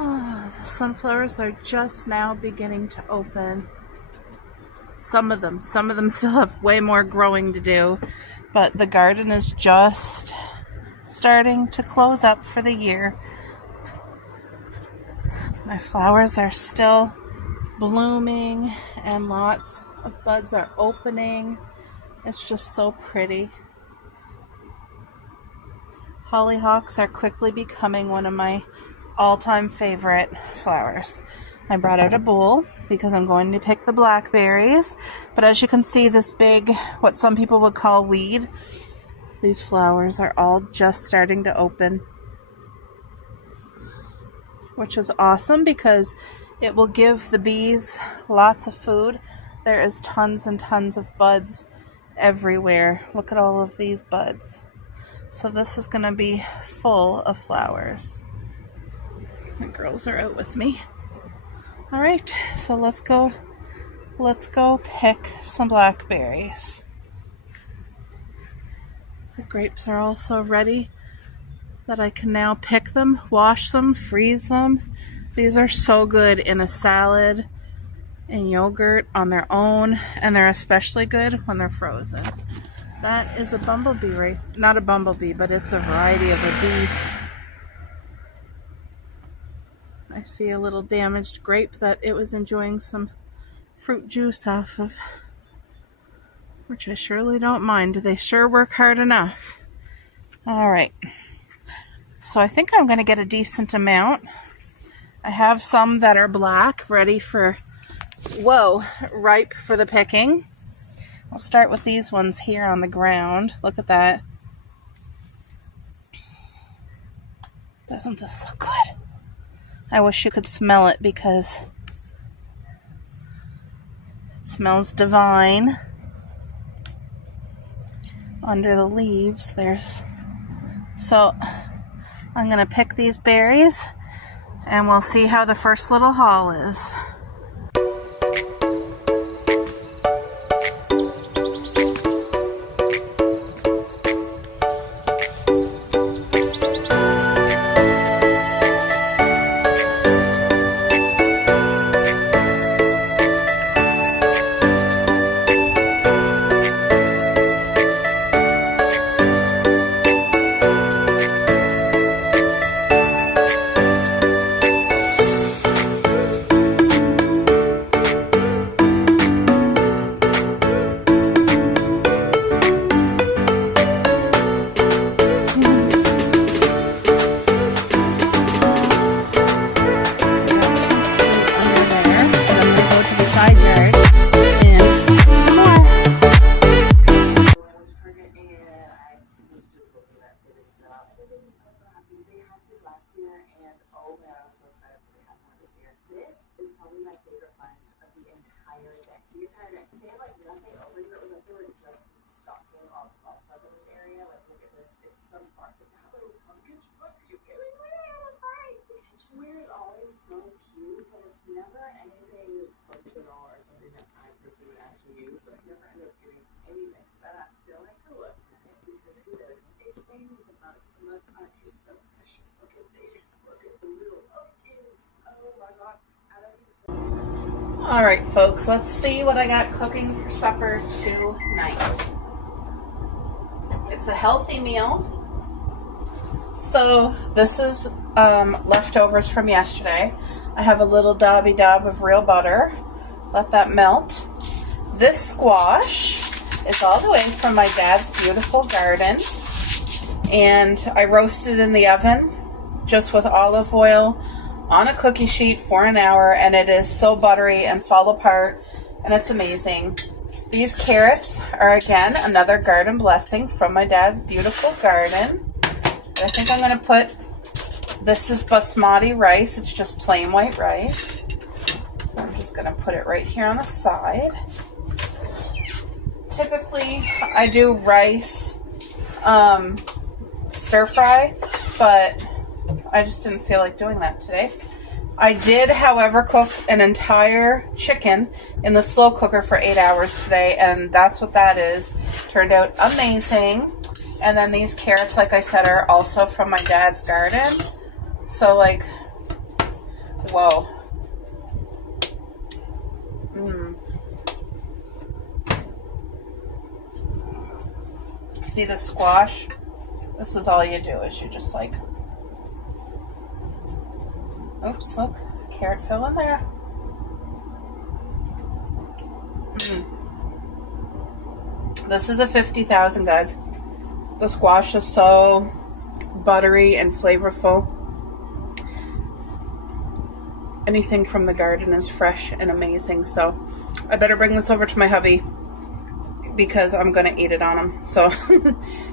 Oh, the sunflowers are just now beginning to open. Some of them still have way more growing to do, but the garden is just starting to close up for the year. My flowers are still blooming and lots of buds are opening. It's just so pretty. Hollyhocks are quickly becoming one of my all-time favorite flowers. I brought out a bowl because I'm going to pick the blackberries, but as you can see, this big, what some people would call weed, these flowers are all just starting to open, which is awesome because it will give the bees lots of food. There is tons and tons of buds everywhere. Look at all of these buds. So this is going to be full of flowers. My girls are out with me. All right, so let's go pick some blackberries. The grapes are also ready that I can now pick them, wash them, freeze them. These are so good in a salad, in yogurt, on their own, and they're especially good when they're frozen. That is a bumblebee, right? Not a bumblebee, but it's a variety of a bee. I see a little damaged grape that it was enjoying some fruit juice off of, which I surely don't mind. They sure work hard enough. All right. So I think I'm going to get a decent amount. I have some that are black, ready for, ripe for the picking. I'll start with these ones here on the ground. Look at that. Doesn't this look good? I wish you could smell it because it smells divine. Under the leaves, so I'm going to pick these berries and we'll see how the first little haul is. All right, folks, let's see what I got cooking for supper tonight. It's a healthy meal. So this is leftovers from yesterday. I have a little dobby dob of real butter. Let that melt. This squash is all the way from my dad's beautiful garden. And I roasted in the oven just with olive oil on a cookie sheet for an hour, and it is so buttery and fall apart, and it's amazing. These carrots are, again, another garden blessing from my dad's beautiful garden. And I think I'm going to put, this is basmati rice. It's just plain white rice. I'm just going to put it right here on the side. Typically, I do rice stir fry, but I just didn't feel like doing that today. I did, however, cook an entire chicken in the slow cooker for 8 hours today, and that's what that is. Turned out amazing. And then these carrots, like I said, are also from my dad's garden. So, like, Whoa. See the squash? This is all you do, is you just like, oops, look, carrot fell in there. This is a 50,000, guys. The squash is so buttery and flavorful. Anything from the garden is fresh and amazing. So I better bring this over to my hubby because I'm going to eat it on him. So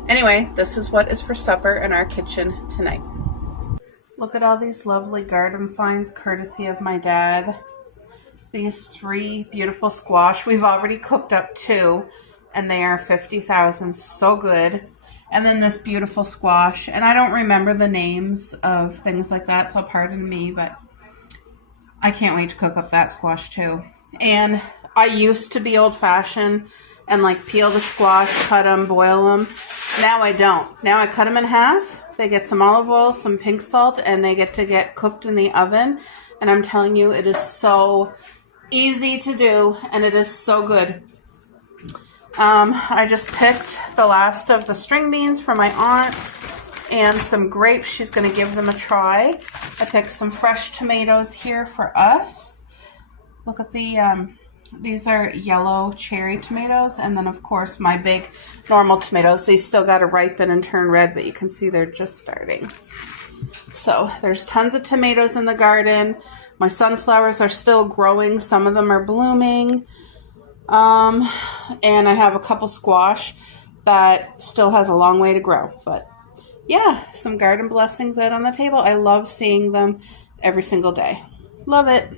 anyway, this is what is for supper in our kitchen tonight. Look at all these lovely garden finds courtesy of my dad. These 3 beautiful squash. We've already cooked up 2 and they are 50,000. So good. And then this beautiful squash. And I don't remember the names of things like that, so pardon me, but I can't wait to cook up that squash too. And I used to be old-fashioned and like peel the squash, cut them, boil them. Now I don't. Now I cut them in half. They get some olive oil, some pink salt, and they get to get cooked in the oven. And I'm telling you, it is so easy to do, and it is so good. I just picked the last of the string beans for my aunt and some grapes. She's going to give them a try. I picked some fresh tomatoes here for us. Look at the, these are yellow cherry tomatoes. And then, of course, my big normal tomatoes. They still got to ripen and turn red, but you can see they're just starting. So there's tons of tomatoes in the garden. My sunflowers are still growing. Some of them are blooming. And I have a couple squash that still has a long way to grow. But yeah, some garden blessings out on the table. I love seeing them every single day. Love it.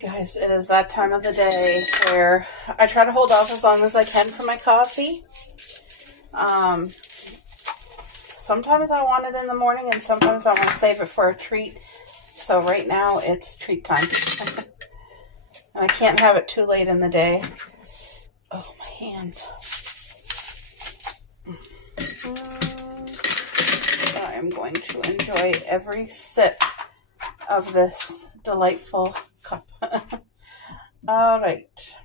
Guys, it is that time of the day where I try to hold off as long as I can for my coffee. Sometimes I want it in the morning and sometimes I want to save it for a treat. So right now it's treat time. And I can't have it too late in the day. Oh, my hand. I am going to enjoy every sip of this delightful cup. All right.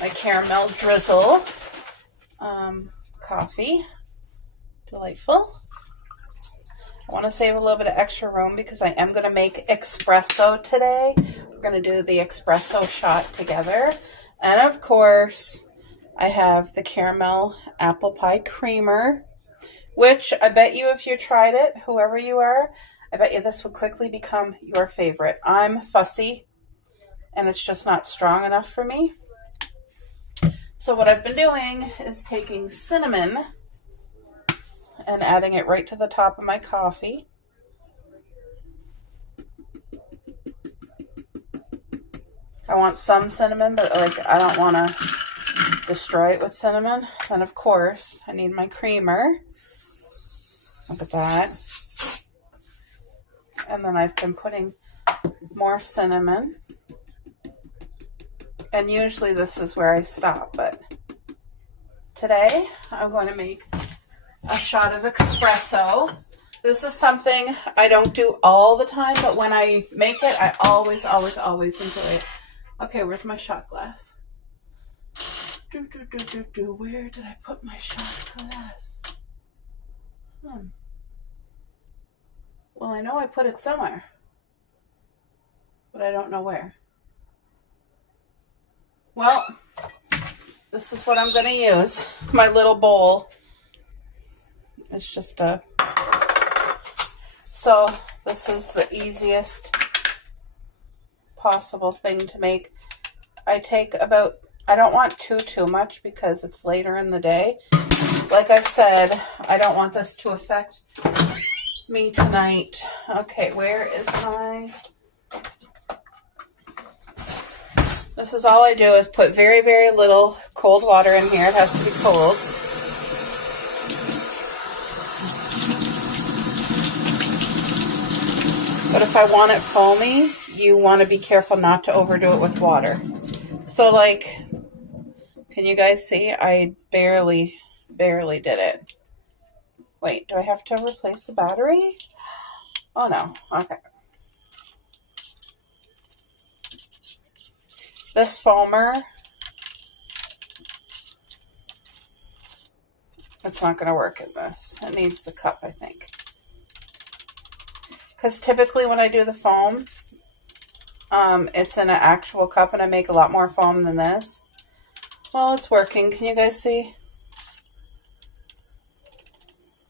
My caramel drizzle coffee. Delightful. I want to save a little bit of extra room because I am going to make espresso today. We're going to do the espresso shot together. And of course, I have the caramel apple pie creamer, which I bet you if you tried it, whoever you are, I bet you this would quickly become your favorite. I'm fussy, and it's just not strong enough for me. So what I've been doing is taking cinnamon and adding it right to the top of my coffee. I want some cinnamon, but like I don't want to destroy it with cinnamon. Then of course I need my creamer. Look at that. And then I've been putting more cinnamon. And usually this is where I stop, but today I'm going to make a shot of espresso. This is something I don't do all the time, but when I make it, I always enjoy it. Okay, where's my shot glass? Where did I put my shot glass? Well, I know I put it somewhere, but I don't know where. Well, this is what I'm going to use. My little bowl. It's just a... So this is the easiest possible thing to make. I take about... I don't want too much because it's later in the day. Like I said, I don't want this to affect me tonight. Okay, where is my... This is all I do is put very, very little cold water in here. It has to be cold. But if I want it foamy, you want to be careful not to overdo it with water. So like, can you guys see? I barely did it. Wait, do I have to replace the battery? Oh no, okay. This foamer, it's not going to work in this. It needs the cup, I think. Because typically when I do the foam, it's in an actual cup and I make a lot more foam than this. Well, it's working. Can you guys see?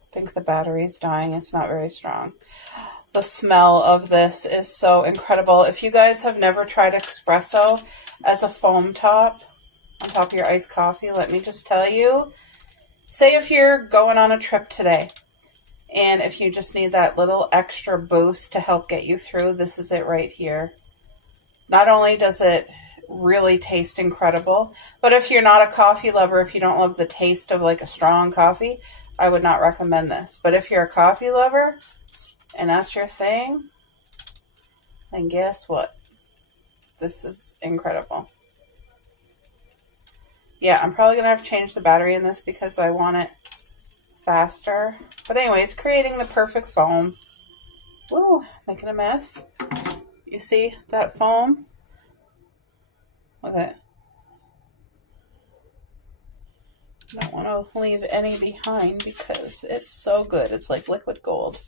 I think the battery's dying. It's not very strong. The smell of this is so incredible. If you guys have never tried espresso as a foam top on top of your iced coffee, let me just tell you, say if you're going on a trip today and if you just need that little extra boost to help get you through, this is it right here. Not only does it really taste incredible, but if you're not a coffee lover, if you don't love the taste of like a strong coffee, I would not recommend this. But if you're a coffee lover and that's your thing, then guess what? This is incredible. Yeah, I'm probably going to have to change the battery in this because I want it faster. But anyways, creating the perfect foam. Woo, making a mess. You see that foam? Look at it. Don't want to leave any behind because it's so good. It's like liquid gold.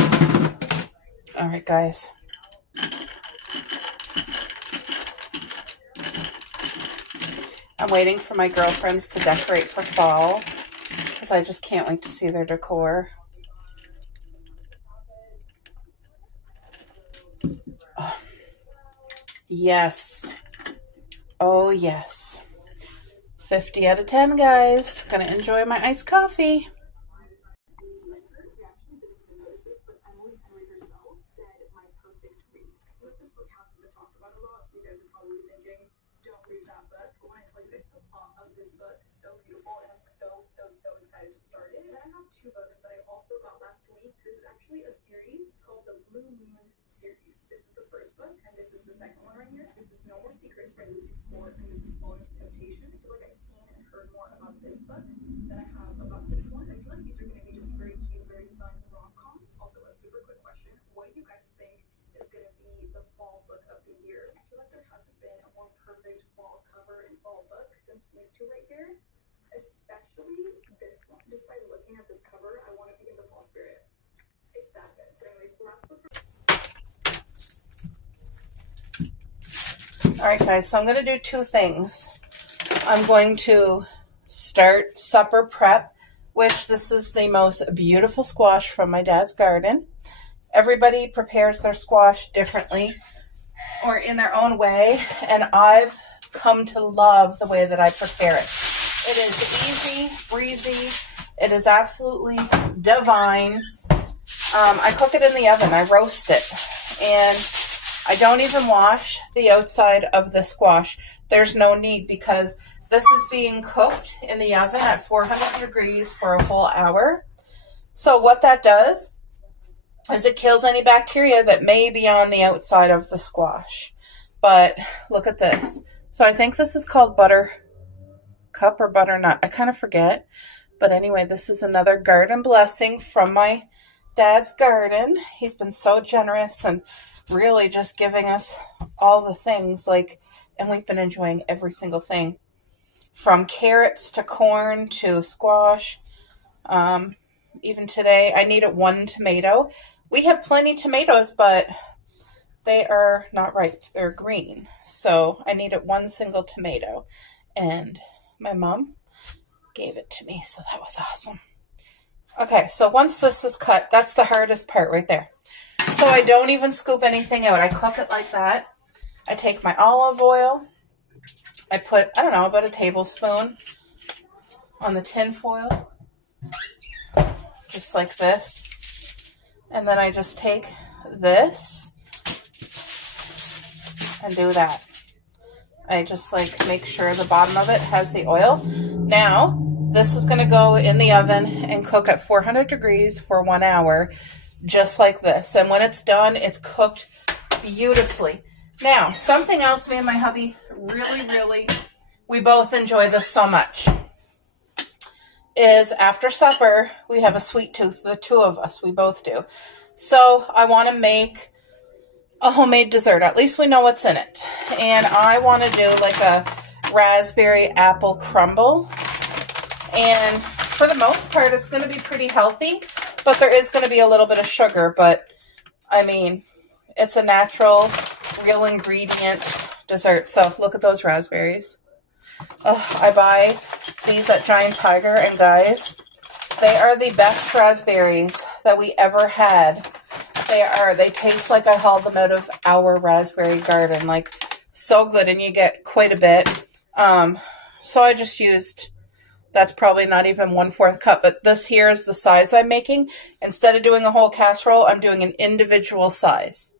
All right, guys. I'm waiting for my girlfriends to decorate for fall because I just can't wait to see their decor. Oh, yes. Oh, yes. 50 out of 10, guys. Gonna enjoy my iced coffee. So excited to start it. And I have two books that I also got last week. This is actually a series called the Blue Moon series. This is the first book, and this is the second one right here. This is No More Secrets by Lucy Sport, and this is Falling into Temptation. I feel like I've seen and heard more about this book than I have about this one. I feel like these are going to be just very cute, very fun rom-coms. Also, a super quick question. What do you guys think is going to be the fall book of the year? I feel like there hasn't been a more perfect fall cover and fall book since these two right here. Especially this one. Just by looking at this cover, I want to be in the fall spirit. It's that good. But anyways, the last book. All right, guys. So I'm going to do two things. I'm going to start supper prep, which this is the most beautiful squash from my dad's garden. Everybody prepares their squash differently or in their own way, and I've come to love the way that I prepare it. It is easy, breezy. It is absolutely divine. I cook it in the oven. I roast it. And I don't even wash the outside of the squash. There's no need because this is being cooked in the oven at 400 degrees for a whole hour. So what that does is it kills any bacteria that may be on the outside of the squash. But look at this. So I think this is called buttercup or butternut. I kind of forget. But anyway, this is another garden blessing from my dad's garden. He's been so generous and really just giving us all the things, like, and we've been enjoying every single thing from carrots to corn to squash. Even today I needed 1 tomato. We have plenty of tomatoes, but they are not ripe. They're green. So I needed 1 single tomato, and my mom gave it to me. So that was awesome. Okay, so once this is cut, that's the hardest part right there. So I don't even scoop anything out. I cook it like that. I take my olive oil. I put, I don't know, about a tablespoon on the tin foil. Just like this. And then I just take this and do that. I just like make sure the bottom of it has the oil. Now, this is going to go in the oven and cook at 400 degrees for 1 hour, just like this. And when it's done, it's cooked beautifully. Now, something else me and my hubby really, we both enjoy this so much, is after supper, we have a sweet tooth, the two of us, we both do. So I want to make a homemade dessert. At least we know what's in it. And I want to do like a raspberry apple crumble. And for the most part, it's going to be pretty healthy, but there is going to be a little bit of sugar. But I mean, it's a natural, real ingredient dessert. So look at those raspberries. I buy these at Giant Tiger, and guys, they are the best raspberries that we ever had. They taste like I hauled them out of our raspberry garden, like so good, and you get quite a bit. So I just used, that's probably not even 1/4 cup, but this here is the size I'm making. Instead of doing a whole casserole, I'm doing an individual size.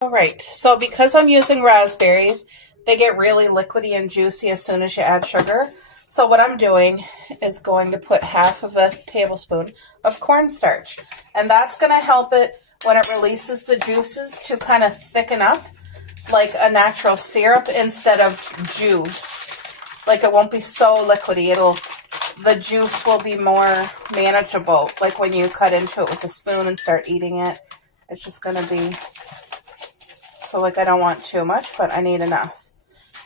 All right, so because I'm using raspberries, they get really liquidy and juicy as soon as you add sugar. So what I'm doing is going to put 1/2 tablespoon of cornstarch, and that's going to help it when it releases the juices to kind of thicken up like a natural syrup instead of juice. Like it won't be so liquidy. The juice will be more manageable. Like when you cut into it with a spoon and start eating it, it's just going to be, so like I don't want too much, but I need enough.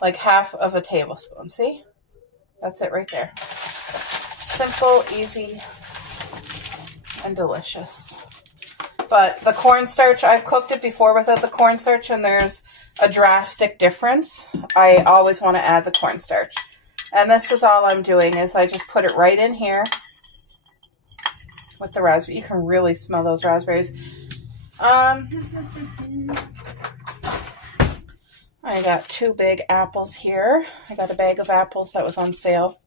Like 1/2 tablespoon, see? That's it right there. Simple, easy, and delicious. But the cornstarch, I've cooked it before without the cornstarch, and there's a drastic difference. I always want to add the cornstarch. And this is all I'm doing, is I just put it right in here with the raspberry. You can really smell those raspberries. I got 2 big apples here. I got a bag of apples that was on sale.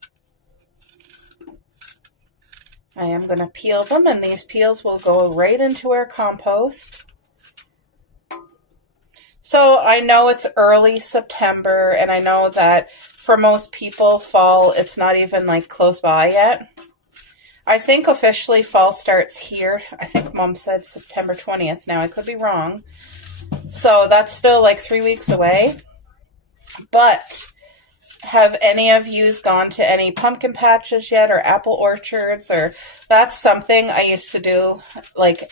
I am going to peel them, and these peels will go right into our compost. So I know it's early September, and I know that for most people, fall, it's not even like close by yet. I think officially fall starts here. I think Mom said September 20th. Now, I could be wrong. So that's still like 3 weeks away. But have any of you gone to any pumpkin patches yet, or apple orchards? Or that's something I used to do like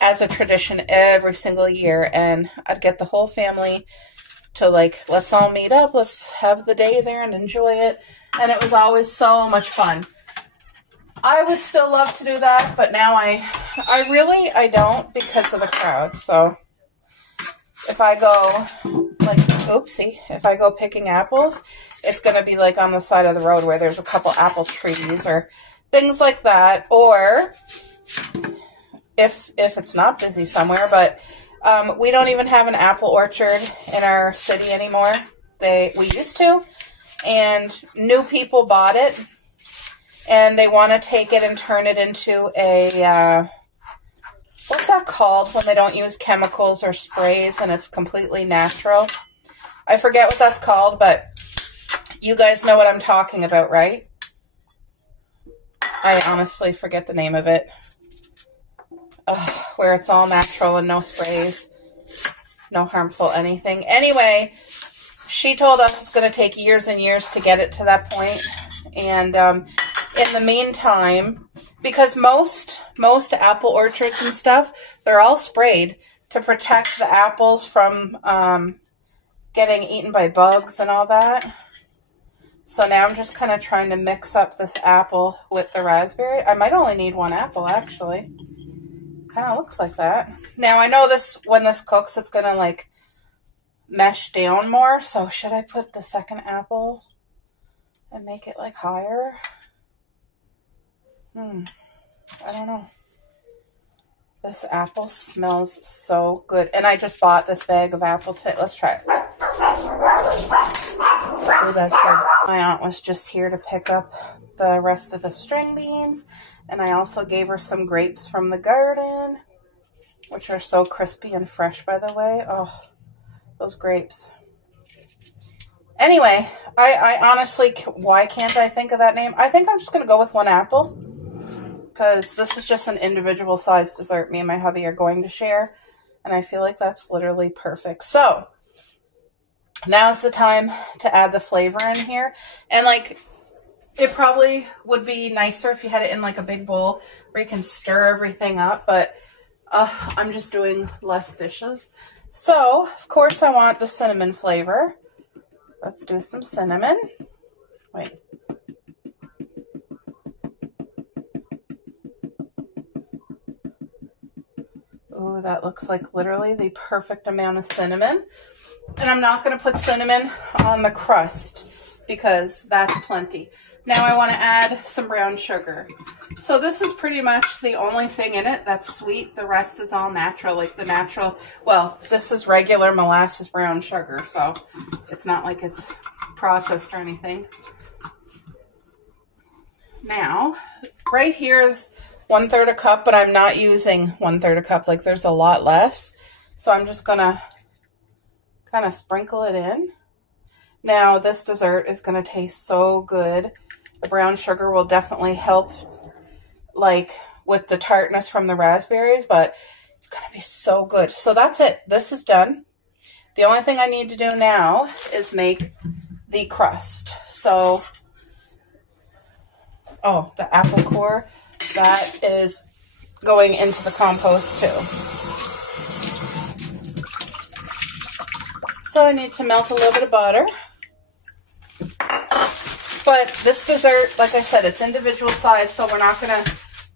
as a tradition every single year. And I'd get the whole family to like, let's all meet up. Let's have the day there and enjoy it. And it was always so much fun. I would still love to do that, but now I don't because of the crowd. So if I go like, if I go picking apples, it's going to be like on the side of the road where there's a couple apple trees or things like that. Or if it's not busy somewhere, but we don't even have an apple orchard in our city anymore. We used to, and new people bought it, and they want to take it and turn it into a what's that called when they don't use chemicals or sprays and it's completely natural? I forget what that's called, but you guys know what I'm talking about, right? I honestly forget the name of it. Where it's all natural and no sprays, no harmful anything. Anyway, she told us it's going to take years and years to get it to that point. And in the meantime, because most apple orchards and stuff, they're all sprayed to protect the apples from getting eaten by bugs and all that. So now I'm just kind of trying to mix up this apple with the raspberry. I might only need one apple, actually. Kind of looks like that. Now I know this, when this cooks, it's going to like mesh down more. So should I put the second apple and make it like higher? I don't know. This apple smells so good. And I just bought this bag of apple today. Let's try it. Ooh, that's good. My aunt was just here to pick up the rest of the string beans. And I also gave her some grapes from the garden, which are so crispy and fresh, by the way. Oh, those grapes. Anyway, I honestly, why can't I think of that name? I think I'm just going to go with one apple, because this is just an individual size dessert me and my hubby are going to share. And I feel like that's literally perfect. So now's the time to add the flavor in here. And like, it probably would be nicer if you had it in like a big bowl where you can stir everything up, but I'm just doing less dishes. So, of course, I want the cinnamon flavor. Let's do some cinnamon. Wait. Ooh, that looks like literally the perfect amount of cinnamon. And I'm not going to put cinnamon on the crust because that's plenty. Now I want to add some brown sugar. So this is pretty much the only thing in it that's sweet. The rest is all natural, like the natural, well, this is regular molasses brown sugar, so it's not like it's processed or anything. Now, right here is 1/3 a cup, but I'm not using 1/3 a cup. Like there's a lot less. So I'm just going to kind of sprinkle it in. Now this dessert is going to taste so good. The brown sugar will definitely help like with the tartness from the raspberries, but it's going to be so good. So that's it. This is done. The only thing I need to do now is make the crust. So, oh, the apple core, that is going into the compost too. So I need to melt a little bit of butter. But this dessert, like I said, it's individual size, so we're not going to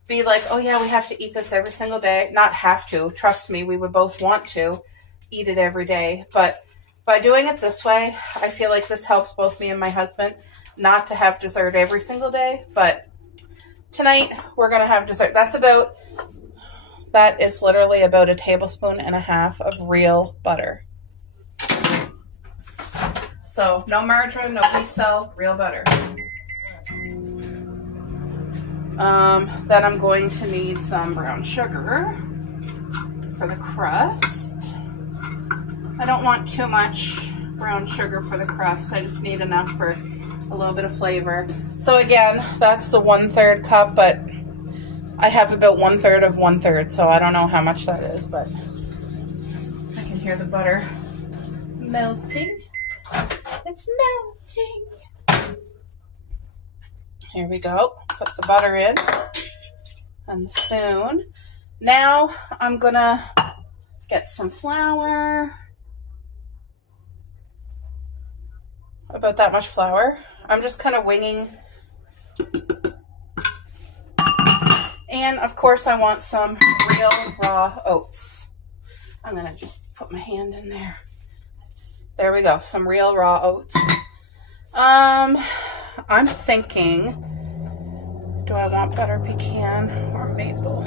be like, oh yeah, we have to eat this every single day. Not have to. Trust me, we would both want to eat it every day. But by doing it this way, I feel like this helps both me and my husband not to have dessert every single day. But tonight, we're going to have dessert. That is literally about 1.5 tablespoons of real butter. So no margarine, no V-cell, real butter. Then I'm going to need some brown sugar for the crust. I don't want too much brown sugar for the crust. I just need enough for a little bit of flavor. So again, that's the 1/3 cup, but I have about 1/3 of 1/3, so I don't know how much that is, but I can hear the butter melting. It's melting. Here we go. Put the butter in and the spoon. Now I'm gonna get some flour. About that much flour. I'm just kind of winging. And of course I want some real raw oats. I'm gonna just put my hand in there. There we go, some real raw oats. I'm thinking, do I want butter pecan or maple?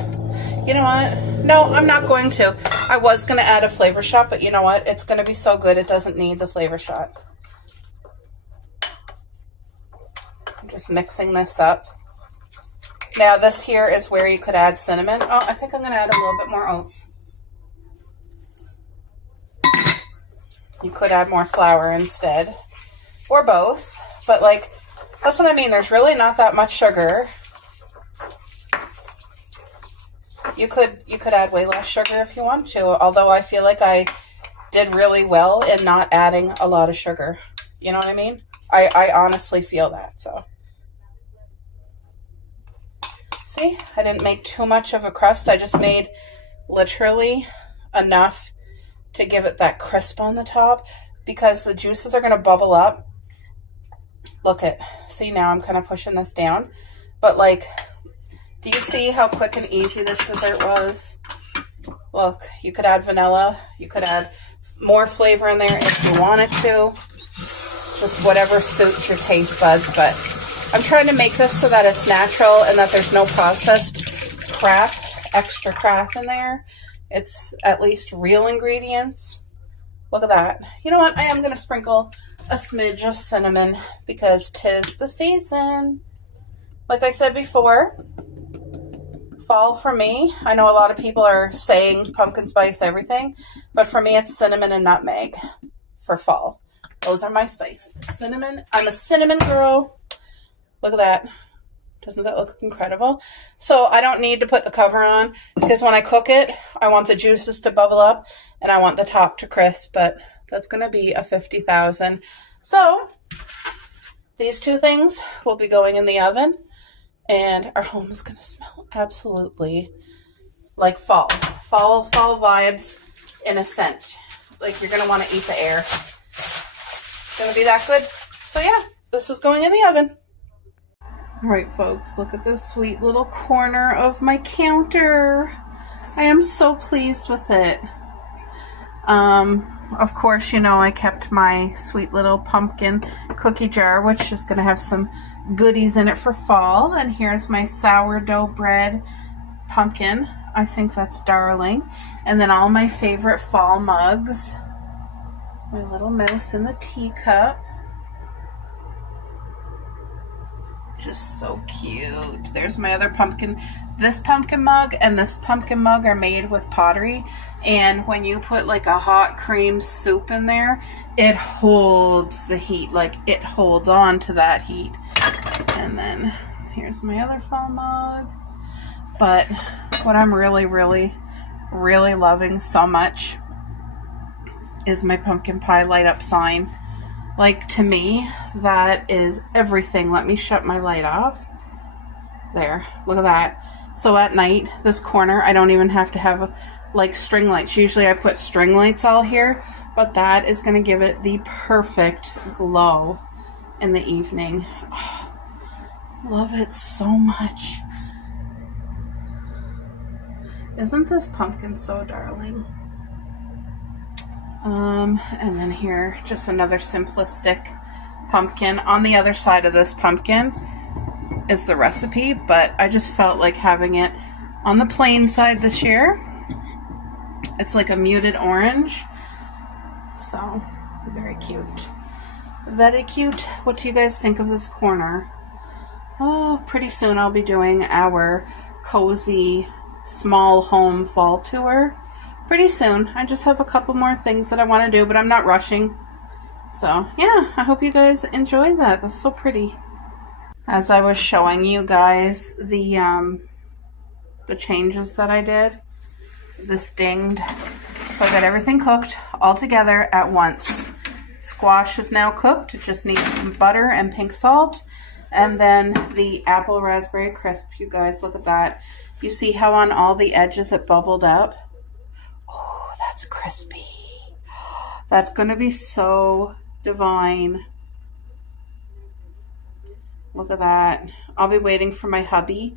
You know what? No, I'm not going to. I was going to add a flavor shot, but you know what? It's going to be so good, it doesn't need the flavor shot. I'm just mixing this up. Now this here is where you could add cinnamon. Oh, I think I'm going to add a little bit more oats. You could add more flour instead, or both, but like, that's what I mean. There's really not that much sugar. You could add way less sugar if you want to, although I feel like I did really well in not adding a lot of sugar. You know what I mean? I honestly feel that, so. See, I didn't make too much of a crust. I just made literally enough to give it that crisp on the top, because the juices are going to bubble up. Look at, see, now I'm kind of pushing this down, but like, do you see how quick and easy this dessert was? Look, you could add vanilla, you could add more flavor in there if you wanted to, just whatever suits your taste buds. But I'm trying to make this so that it's natural and that there's no processed crap, extra crap in there. It's at least real ingredients. Look at that. You know what? I am going to sprinkle a smidge of cinnamon because 'tis the season. Like I said before, fall for me. I know a lot of people are saying pumpkin spice everything, but for me it's cinnamon and nutmeg for fall. Those are my spices. Cinnamon. I'm a cinnamon girl. Look at that. Doesn't that look incredible? So I don't need to put the cover on because when I cook it, I want the juices to bubble up and I want the top to crisp, but that's going to be a 50,000. So these two things will be going in the oven and our home is going to smell absolutely like fall. Fall vibes in a scent. Like you're going to want to eat the air. It's going to be that good. So yeah, this is going in the oven. All right, folks, look at this sweet little corner of my counter. I am so pleased with it. Of course, you know, I kept my sweet little pumpkin cookie jar, which is going to have some goodies in it for fall. And here's my sourdough bread pumpkin. I think that's darling. And then all my favorite fall mugs. My little mouse in the teacup. Just so cute. There's my other pumpkin. This pumpkin mug and this pumpkin mug are made with pottery, and when you put like a hot cream soup in there, it holds the heat. Like it holds on to that heat. And then here's my other fall mug. But what I'm really loving so much is my pumpkin pie light up sign. Like, to me, that is everything. Let me shut my light off. There, look at that. So at night, this corner, I don't even have to have like string lights. Usually I put string lights all here, but that is going to give it the perfect glow in the evening. Oh, love it so much. Isn't this pumpkin so darling? And then here, just another simplistic pumpkin. On the other side of this pumpkin is the recipe, but I just felt like having it on the plain side this year. It's like a muted orange. So, very cute. Very cute. What do you guys think of this corner? Oh, pretty soon I'll be doing our cozy small home fall tour. Pretty soon. I just have a couple more things that I want to do, but I'm not rushing. So, yeah, I hope you guys enjoy that. That's so pretty. As I was showing you guys the changes that I did, this dinged. So I got everything cooked all together at once. Squash is now cooked. It just needs some butter and pink salt. And then the apple raspberry crisp. You guys, look at that. You see how on all the edges it bubbled up? Oh, that's crispy. That's going to be so divine. Look at that. I'll be waiting for my hubby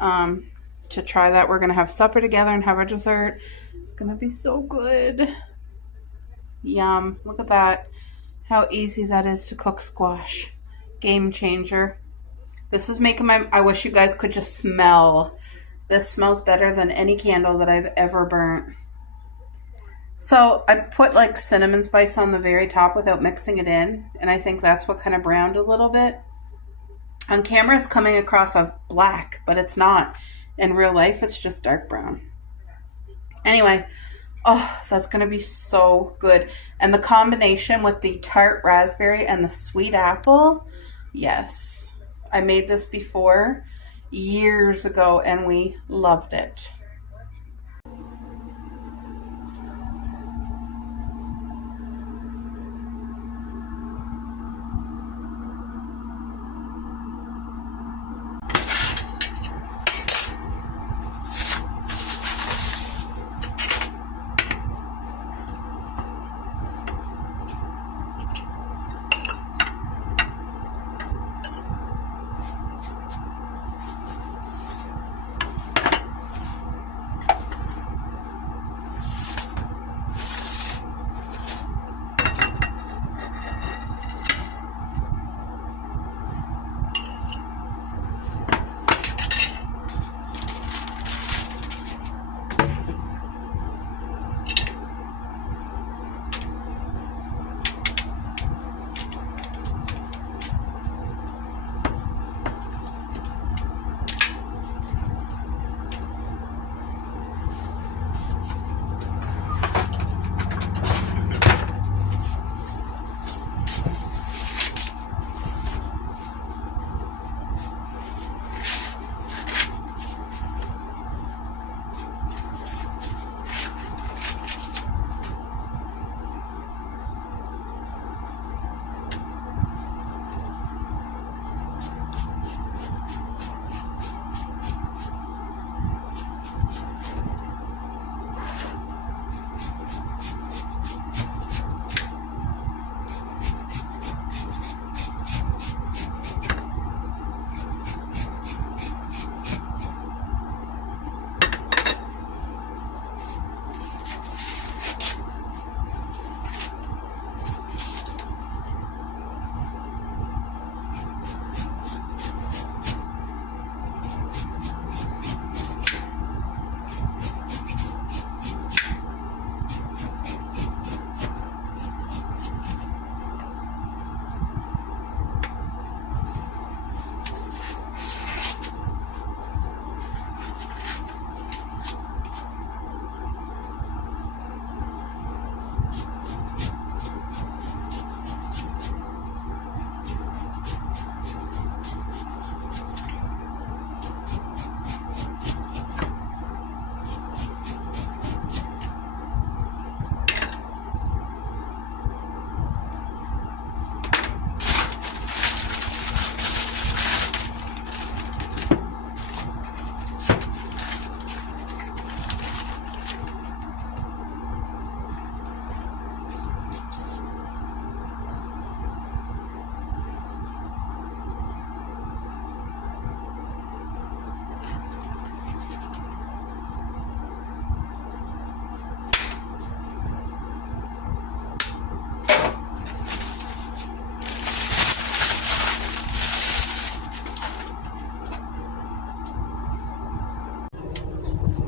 to try that. We're going to have supper together and have our dessert. It's going to be so good. Yum. Look at that. How easy that is to cook squash. Game changer. This is making my... I wish you guys could just smell. This smells better than any candle that I've ever burnt. So I put like cinnamon spice on the very top without mixing it in. And I think that's what kind of browned a little bit. On camera, it's coming across as black, but it's not. In real life, it's just dark brown. Anyway, oh, that's going to be so good. And the combination with the tart raspberry and the sweet apple, yes. I made this before years ago, and we loved it.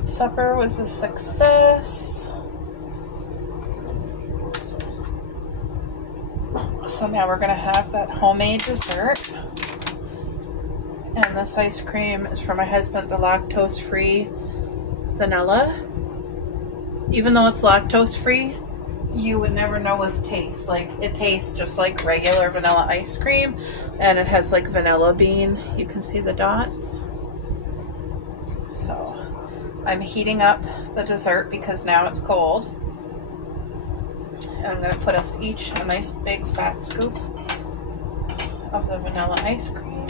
Supper was a success. So now we're going to have that homemade dessert. And this ice cream is for my husband, the lactose-free vanilla. Even though it's lactose-free, you would never know with taste. Like, it tastes just like regular vanilla ice cream, and it has like vanilla bean. You can see the dots. So I'm heating up the dessert because now it's cold. And I'm going to put us each a nice big fat scoop of the vanilla ice cream.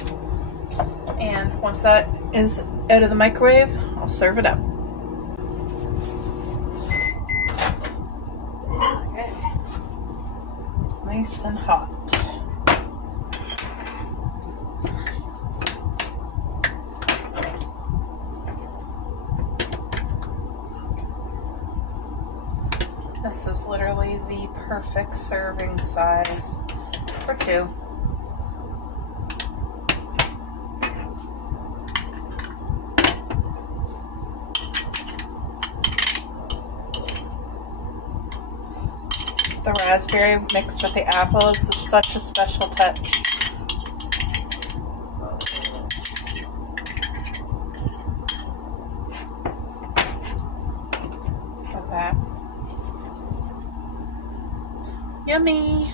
And once that is out of the microwave, I'll serve it up. Okay. Nice and hot. This is literally the perfect serving size for two. The raspberry mixed with the apple is such a special touch. Yummy.